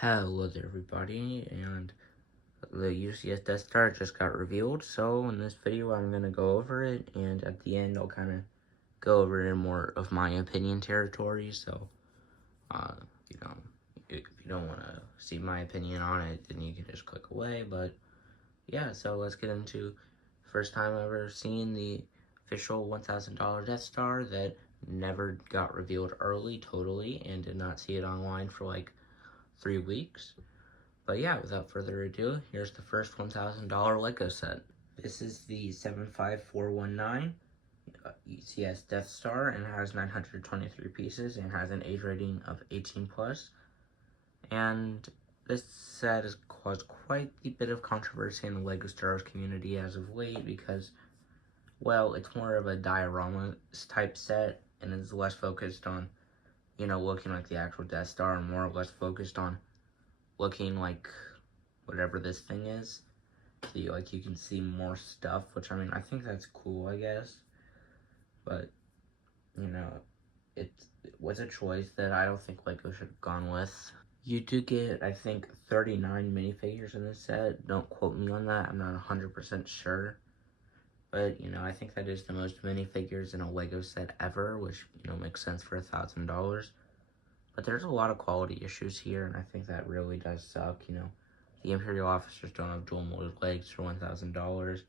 Hello there everybody, and the UCS Death Star just got revealed, so in this video I'm going to go over it, and at the end I'll kind of go over it in more of my opinion territory, so, uh, you know, if you don't want to see my opinion on it, then you can just click away, but yeah, so let's get into first time I've ever seen the official $1,000 Death Star that never got revealed early, totally, and did not see it online for like 3 weeks. But yeah, without further ado, here's the first $1,000 Lego set. This is the 75419 UCS Death Star, and it has 923 pieces and has an age rating of 18 plus. And this set has caused quite a bit of controversy in the Lego Star Wars community as of late because, well, it's more of a diorama type set and it's less focused on, looking like the actual Death Star and more or less focused on looking like whatever this thing is. So you can see more stuff, which I mean, I think that's cool, I guess. But, it was a choice that I don't think Lego should have gone with. You do get, I think, 39 minifigures in this set. Don't quote me on that. I'm not 100% sure. But, I think that is the most minifigures in a Lego set ever, which, makes sense for $1,000. But there's a lot of quality issues here, and I think that really does suck, The Imperial officers don't have dual molded legs for $1,000.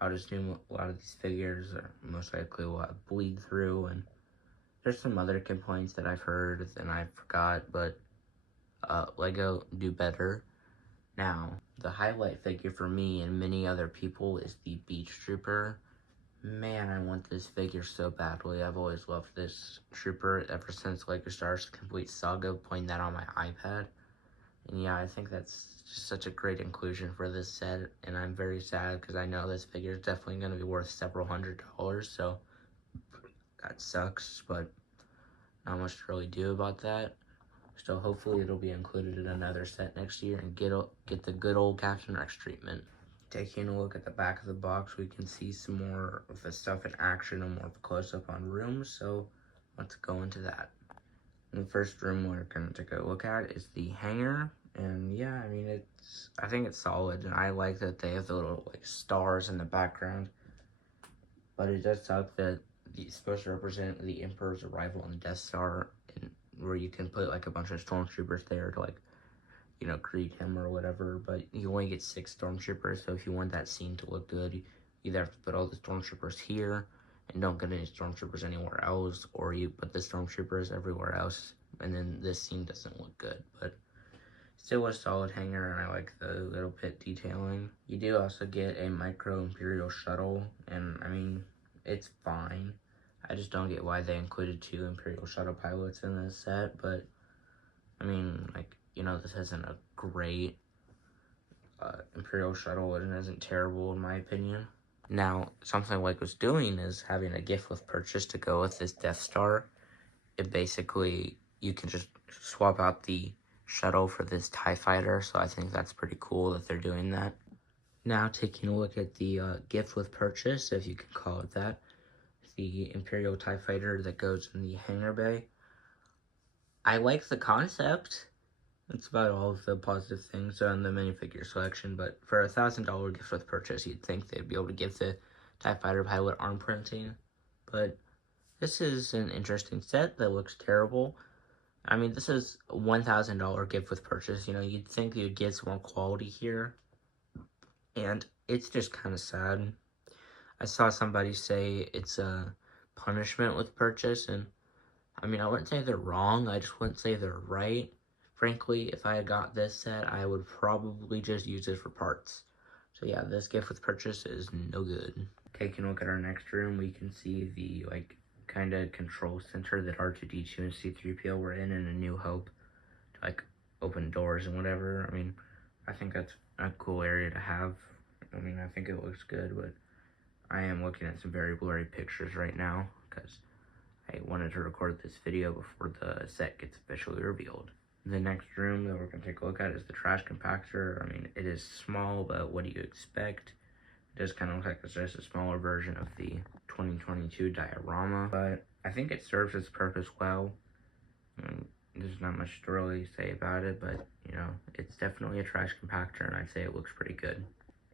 I would assume a lot of these figures are most likely will have bleed through, and there's some other complaints that I've heard and I forgot, but Lego do better. Now, the highlight figure for me and many other people is the Beach Trooper. Man, I want this figure so badly. I've always loved this trooper ever since Lego Star Wars Complete Saga, playing that on my iPad. And yeah, I think that's just such a great inclusion for this set, and I'm very sad because I know this figure is definitely going to be worth several $100s, so that sucks, but not much to really do about that. So hopefully it'll be included in another set next year and get the good old Captain Rex treatment. Taking a look at the back of the box, we can see some more of the stuff in action and more of a close-up on rooms, so let's go into that. The first room we're going to take a look at is the hangar, and yeah, I mean, I think it's solid, and I like that they have the little, like, stars in the background, but it does suck that it's supposed to represent the Emperor's arrival on the Death Star, and where you can put, like, a bunch of stormtroopers there to, like, greet him or whatever, but you only get 6 stormtroopers, so if you want that scene to look good, you either have to put all the stormtroopers here, and don't get any stormtroopers anywhere else, or you put the stormtroopers everywhere else, and then this scene doesn't look good, but still a solid hangar, and I like the little pit detailing. You do also get a micro Imperial shuttle, and I mean, it's fine. I just don't get why they included 2 Imperial shuttle pilots in this set, but I mean, like, this isn't a great Imperial shuttle, and it isn't terrible in my opinion. Now, something like was doing is having a gift with purchase to go with this Death Star. It basically, you can just swap out the shuttle for this TIE fighter, so I think that's pretty cool that they're doing that. Now, taking a look at the gift with purchase, if you can call it that, the Imperial TIE fighter that goes in the hangar bay. I like the concept. That's about all of the positive things on the minifigure selection, but for $1,000 gift with purchase, you'd think they'd be able to give the TIE Fighter pilot arm printing, but this is an interesting set that looks terrible. I mean, this is a $1,000 gift with purchase, you'd think you'd get some more quality here, and it's just kind of sad. I saw somebody say it's a punishment with purchase, and I mean, I wouldn't say they're wrong, I just wouldn't say they're right. Frankly, if I had got this set, I would probably just use it for parts. So yeah, this gift with purchase is no good. Taking a look at our next room, we can see the, like, kind of control center that R2-D2 and C-3PO were in A New Hope to, like, open doors and whatever. I mean, I think that's a cool area to have. I mean, I think it looks good, but I am looking at some very blurry pictures right now because I wanted to record this video before the set gets officially revealed. The next room that we're going to take a look at is the trash compactor. I mean, it is small, but what do you expect? It does kind of look like it's just a smaller version of the 2022 diorama, but I think it serves its purpose well. there's not much to really say about it, but, you know, it's definitely a trash compactor, and I'd say it looks pretty good.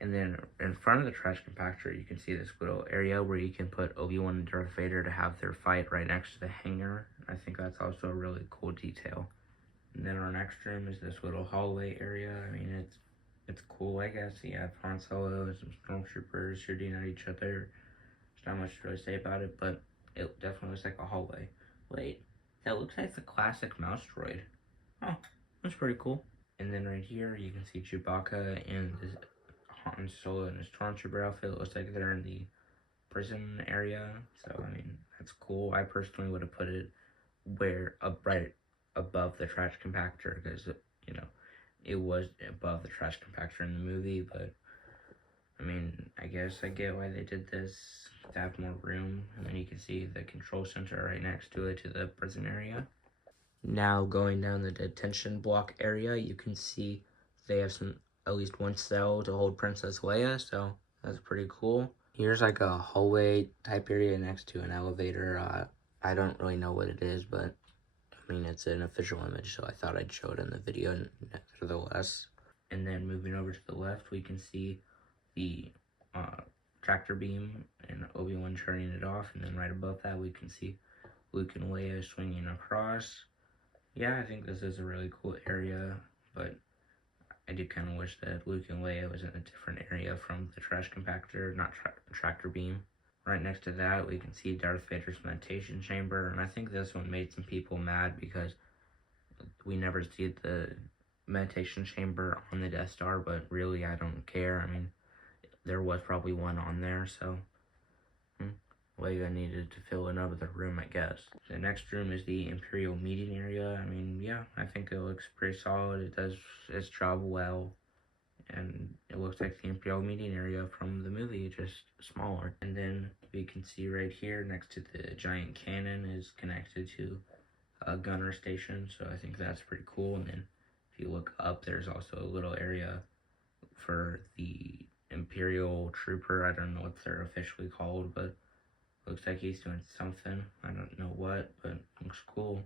And then in front of the trash compactor, you can see this little area where you can put Obi-Wan and Darth Vader to have their fight right next to the hangar. I think that's also a really cool detail. And then our next room is this little hallway area. I mean, it's cool, I guess. You have Han Solo and some stormtroopers shooting at each other. There's not much to really say about it, but it definitely looks like a hallway. Wait, that looks like the classic mouse droid. Oh, that's pretty cool. And then right here, you can see Chewbacca and this Han Solo in his stormtrooper outfit. It looks like they're in the prison area. So, I mean, that's cool. I personally would have put it right above the trash compactor because, you know, it was above the trash compactor in the movie, but I mean, I guess I get why they did this, to have more room. And then you can see the control center right next to it, to the prison area. Now going down the detention block area, you can see they have at least one cell to hold Princess Leia, so that's pretty cool. Here's like a hallway type area next to an elevator. I don't really know what it is, but I mean, it's an official image, so I thought I'd show it in the video nevertheless. And then moving over to the left, we can see the tractor beam and Obi-Wan turning it off, and then right above that we can see Luke and Leia swinging across. Yeah, I think this is a really cool area, but I do kind of wish that Luke and Leia was in a different area from the trash compactor, not tractor beam. Right next to that, we can see Darth Vader's meditation chamber, and I think this one made some people mad because we never see the meditation chamber on the Death Star, but really, I don't care. I mean, there was probably one on there, so Leia needed to fill another room, I guess. The next room is the Imperial meeting area. I mean, yeah, I think it looks pretty solid. It does its job well, and it looks like the Imperial meeting area from the movie, just smaller. And then we can see right here next to the giant cannon is connected to a gunner station, so I think that's pretty cool. And then if you look up, there's also a little area for the Imperial trooper. I don't know what they're officially called, but looks like he's doing something. I don't know what, but looks cool.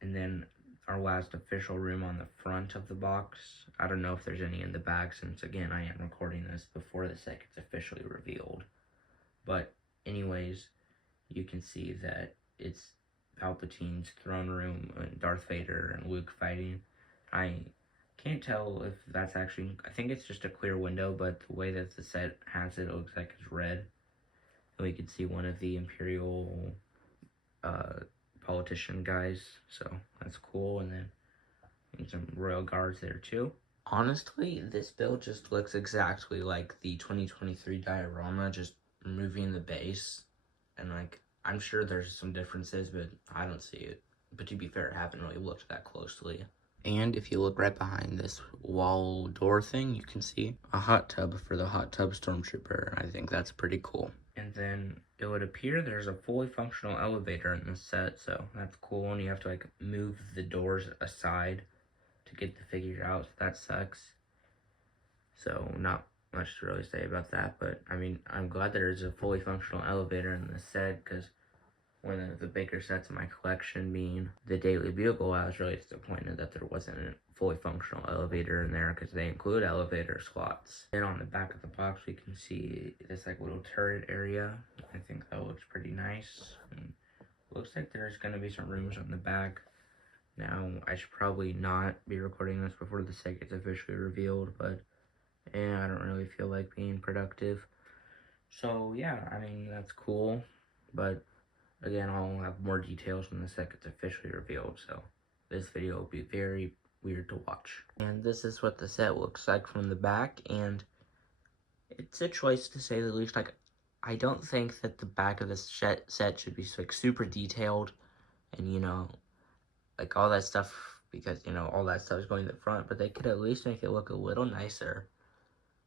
And then our last official room on the front of the box. I don't know if there's any in the back since, again, I am recording this before the set gets officially revealed. But anyways, you can see that it's Palpatine's throne room and Darth Vader and Luke fighting. I can't tell if that's actually, I think it's just a clear window, but the way that the set has it, it looks like it's red. And we can see one of the Imperial politician guys, so that's cool. And then some royal guards there too. Honestly, this build just looks exactly like the 2023 diorama, just removing the base. And like, I'm sure there's some differences, but I don't see it. But to be fair, I haven't really looked that closely. And if you look right behind this wall door thing, you can see a hot tub for the hot tub stormtrooper. I think that's pretty cool. And then it would appear there's a fully functional elevator in this set, so that's cool. And you have to like move the doors aside to get the figure out, so that sucks. So not much to really say about that, but I mean, I'm glad there is a fully functional elevator in this set, because one of the bigger sets in my collection being the Daily Bugle, I was really disappointed that there wasn't a fully functional elevator in there, because they include elevator slots. And on the back of the box, we can see this like little turret area. I think that looks pretty nice. And looks like there's going to be some rooms on the back. Now, I should probably not be recording this before the set gets officially revealed, but I don't really feel like being productive. So yeah, I mean, that's cool, but again, I'll have more details when the set gets officially revealed, so this video will be very weird to watch. And this is what the set looks like from the back, and it's a choice to say the least. Like, I don't think that the back of this set should be like super detailed, and you know, like all that stuff, because you know, all that stuff is going to the front, but they could at least make it look a little nicer.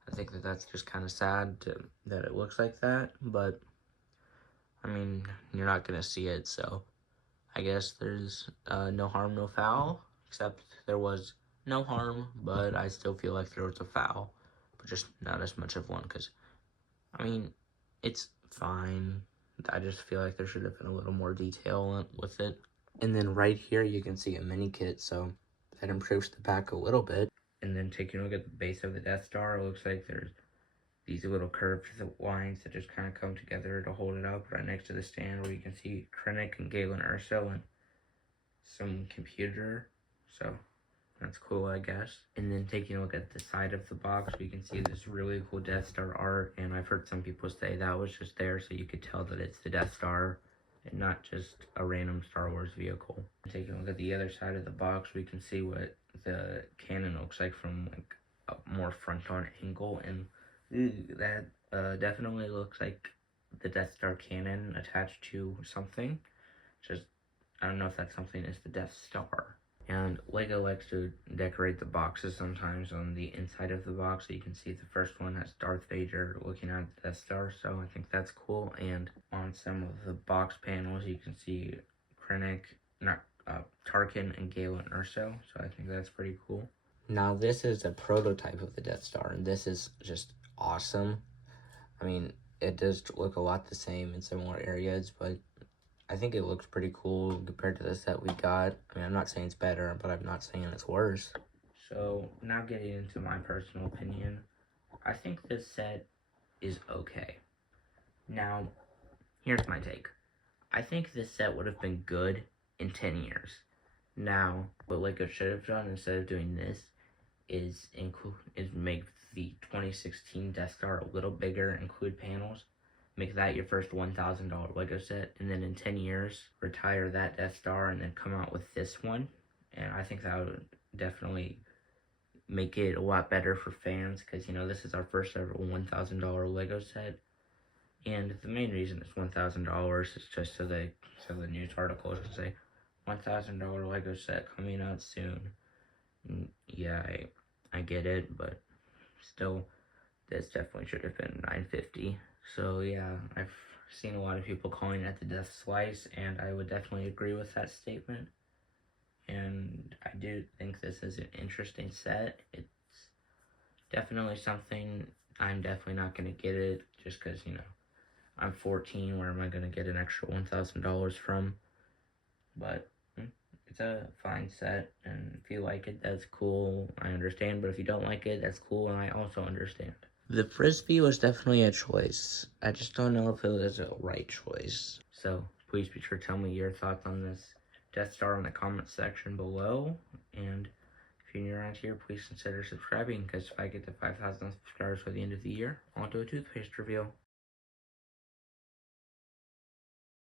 I think that that's just kind of sad that it looks like that, but I mean, you're not going to see it, so I guess there's no harm, no foul, except there was no harm, but I still feel like there was a foul, but just not as much of one, because, I mean, it's fine. I just feel like there should have been a little more detail with it. And then right here, you can see a mini kit, so that improves the pack a little bit. And then taking a look at the base of the Death Star, it looks like there's these little curved lines that just kind of come together to hold it up right next to the stand, where you can see Krennic and Galen Erso and some computer. So that's cool, I guess. And then taking a look at the side of the box, we can see this really cool Death Star art, and I've heard some people say that was just there so you could tell that it's the Death Star and not just a random Star Wars vehicle. Taking a look at the other side of the box, we can see what the cannon looks like from like a more front-on angle, and that definitely looks like the Death Star cannon attached to something. Just, I don't know if that something is the Death Star. And LEGO likes to decorate the boxes sometimes on the inside of the box. So you can see the first one has Darth Vader looking at the Death Star. So I think that's cool. And on some of the box panels, you can see Krennic, Tarkin, and Galen Erso. So I think that's pretty cool. Now this is a prototype of the Death Star, and this is just awesome. I mean, it does look a lot the same in similar areas, but I think it looks pretty cool compared to the set we got. I mean, I'm not saying it's better, but I'm not saying it's worse. So, now getting into my personal opinion, I think this set is okay. Now, here's my take. I think this set would have been good in 10 years. Now, what LEGO should have done instead of doing this is make the 2016 Death Star a little bigger, include panels, make that your first $1,000 LEGO set, and then in 10 years, retire that Death Star and then come out with this one. And I think that would definitely make it a lot better for fans, because, you know, this is our first ever $1,000 LEGO set. And the main reason it's $1,000 is just so the news articles will say, $1,000 LEGO set coming out soon. And yeah, I get it, but still, this definitely should have been $950. So yeah, I've seen a lot of people calling it the Death Slice, and I would definitely agree with that statement. And I do think this is an interesting set. It's definitely something I'm definitely not going to get it just because, you know, I'm 14. Where am I going to get an extra $1,000 from? But it's a fine set, and if you like it, that's cool. I understand, but if you don't like it, that's cool, and I also understand. The Frisbee was definitely a choice. I just don't know if it was a right choice. So, please be sure to tell me your thoughts on this Death Star in the comment section below. And if you're new around here, please consider subscribing, because if I get to 5,000 subscribers by the end of the year, I'll do a toothpaste review.